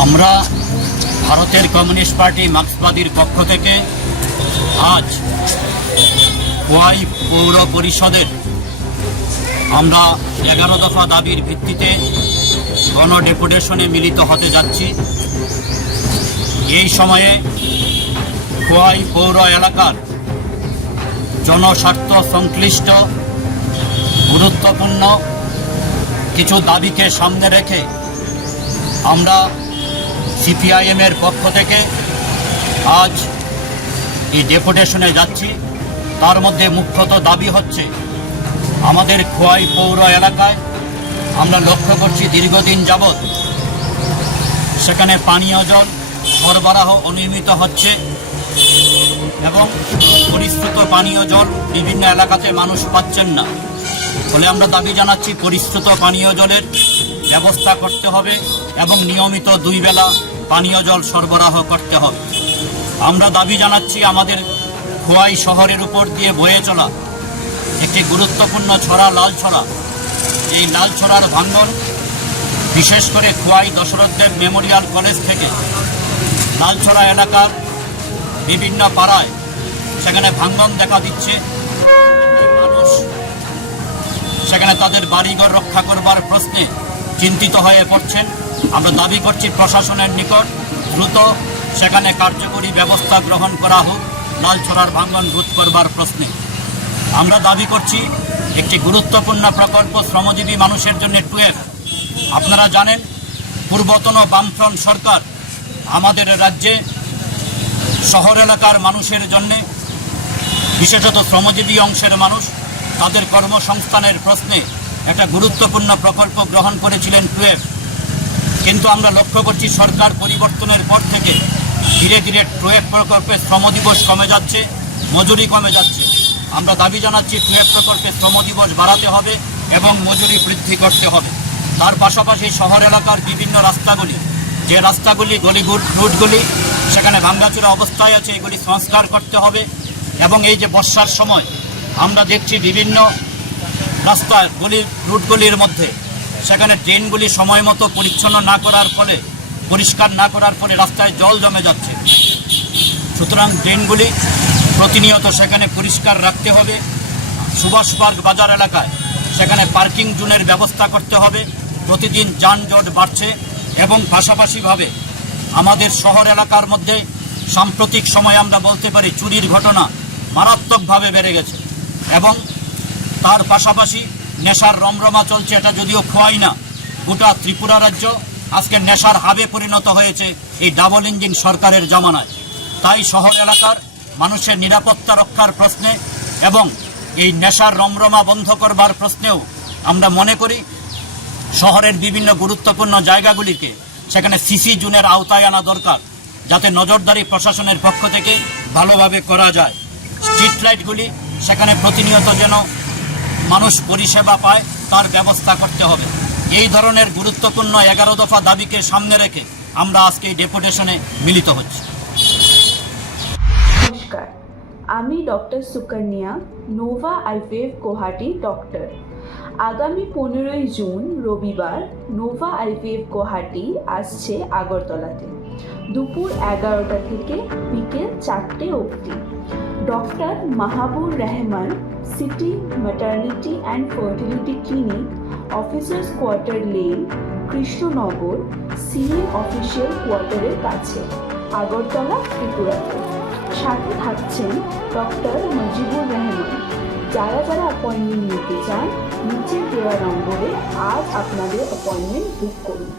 আমরা ভারতের communist party মার্ক্সবাদীর পক্ষ থেকে আজ খোয়াই পৌর পরিষদের আমরা এগারো দফা দাবির ভিত্তিতে গণ ডেপুটেশনে মিলিত হতে যাচ্ছি। এই সময়ে খোয়াই পৌর এলাকার জনস্বার্থ সংশ্লিষ্ট গুরুত্বপূর্ণ কিছু দাবিকে সামনে রেখে আমরা সিপিআইএমের পক্ষ থেকে আজ এই ডেপুটেশনে যাচ্ছি। তার মধ্যে মুখ্যত দাবি হচ্ছে, আমাদের খোয়াই পৌর এলাকায় আমরা লক্ষ্য করছি দীর্ঘদিন যাবৎ সেখানে পানীয় জল সরবরাহ অনিয়মিত হচ্ছে এবং পরিশ্রুত পানীয় জল বিভিন্ন এলাকাতে মানুষ পাচ্ছেন না। ফলে আমরা দাবি জানাচ্ছি, পরিশ্রুত পানীয় জলের ব্যবস্থা করতে হবে এবং নিয়মিত দুই বেলা পানীয় জল সরবরাহ করতে হবে। আমরা দাবি জানাচ্ছি আমাদের খোয়াই শহরের উপর দিয়ে বয়ে চলা একটি গুরুত্বপূর্ণ ছড়া, লাল ছড়া। এই লাল ছড়ার ভাঙ্গন বিশেষ করে খোয়াই দশরথদেব মেমোরিয়াল কলেজ থেকে লালছড়া এলাকার বিভিন্ন পাড়ায় সেখানে ভাঙ্গন দেখা দিচ্ছে। মানুষ সেখানে তাদের বাড়িঘর রক্ষা করবার প্রশ্নে চিন্তিত হয়ে পড়ছেন। আমরা দাবি করছি প্রশাসনের নিকট দ্রুত সেখানে কার্যকরী ব্যবস্থা গ্রহণ করা হোক। লালছড়ার ভাঙ্গন রোধ করবার প্রশ্নে। আমরা দাবি করছি, একটি গুরুত্বপূর্ণ প্রকল্প শ্রমজীবী মানুষের জন্য টুয়েলভ। আপনারা জানেন, পূর্বতন বামফ্রন্ট সরকার আমাদের রাজ্যে শহর এলাকার মানুষের জন্যে, বিশেষত শ্রমজীবী অংশের মানুষ, তাদের কর্মসংস্থানের প্রশ্নে একটা গুরুত্বপূর্ণ প্রকল্প গ্রহণ করেছিলেন টুয়েলভ কিন্তু আমরা লক্ষ্য করছি সরকার পরিবর্তনের পর থেকে ধীরে ধীরে টুয়েভ শ্রম দিবস কমে যাচ্ছে, মজুরি কমে যাচ্ছে। আমরা দাবি জানাচ্ছি টুয়েভ শ্রম দিবস বাড়াতে হবে এবং মজুরি বৃদ্ধি করতে হবে। তার পাশাপাশি শহর এলাকার বিভিন্ন রাস্তাগুলি, যে রাস্তাগুলি গলিগুড রুটগুলি, সেখানে ভাঙ্গাচুরা অবস্থায় আছে, এগুলি সংস্কার করতে হবে। এবং এই যে বর্ষার সময়, আমরা দেখছি বিভিন্ন রাস্তার গলির রুটগুলির মধ্যে। সেখানে ট্রেনগুলি সময় মতো পরিচ্ছন্ন না করার ফলে, পরিষ্কার না করার ফলে রাস্তায় জল জমে যাচ্ছে। সুতরাং ট্রেনগুলি প্রতিনিয়ত সেখানে পরিষ্কার রাখতে হবে। সুভাষ পার্ক বাজার এলাকায় সেখানে পার্কিং জোনের ব্যবস্থা করতে হবে। প্রতিদিন যানজট বাড়ছে এবং পাশাপাশিভাবে আমাদের শহর এলাকার মধ্যে সাম্প্রতিক সময়ে আমরা বলতে পারি, চুরির ঘটনা মারাত্মকভাবে বেড়ে গেছে। এবং তার পাশাপাশি নেশার রমরমা চলছে, এটা যদিও খোয়াই না, গোটা ত্রিপুরা রাজ্য আজকে নেশার হাবে পরিণত হয়েছে এই ডাবল ইঞ্জিন সরকারের জামানায়। তাই শহর এলাকার মানুষের নিরাপত্তা রক্ষার প্রশ্নে এবং এই নেশার রমরমা বন্ধ করবার প্রশ্নেও আমরা মনে করি, শহরের বিভিন্ন গুরুত্বপূর্ণ জায়গাগুলিকে সেখানে সিসি জুনের আওতায় আনা দরকার, যাতে নজরদারি প্রশাসনের পক্ষ থেকে ভালোভাবে করা যায়। স্ট্রিট লাইটগুলি সেখানে প্রতিনিয়ত যেন মানুষ পরিষেবা পায়, তার ব্যবস্থা করতে হবে। এই ধরনের গুরুত্বপূর্ণ এগারো দফা দাবিকে সামনে রেখে আমরা আজকে এই ডেপুটেশনে মিলিত হচ্ছি। নমস্কার। আমি doctor Sukanya, Nova IVF Guwahati doctor. আগামী পনেরোই জুন, রবিবার, নোভা আইভিএফ গুয়াহাটি আসছে আগরতলাতে। দুপুর এগারোটা থেকে বিকেল চারটে অবধি। Doctor Mahabur Rahman city maternity and fertility clinic officers quarter lane Krishnanagar CA official কোয়ার্টারের কাছে, আগরতলা ত্রিপুরাতে সাথে থাকছেন ডক্টর মজিবুর রহমান। যারা যারা অ্যাপয়েন্টমেন্ট নিতে চান নিচে দেওয়া নম্বরে আজ আপনাদের অ্যাপয়েন্টমেন্ট বুক করুন।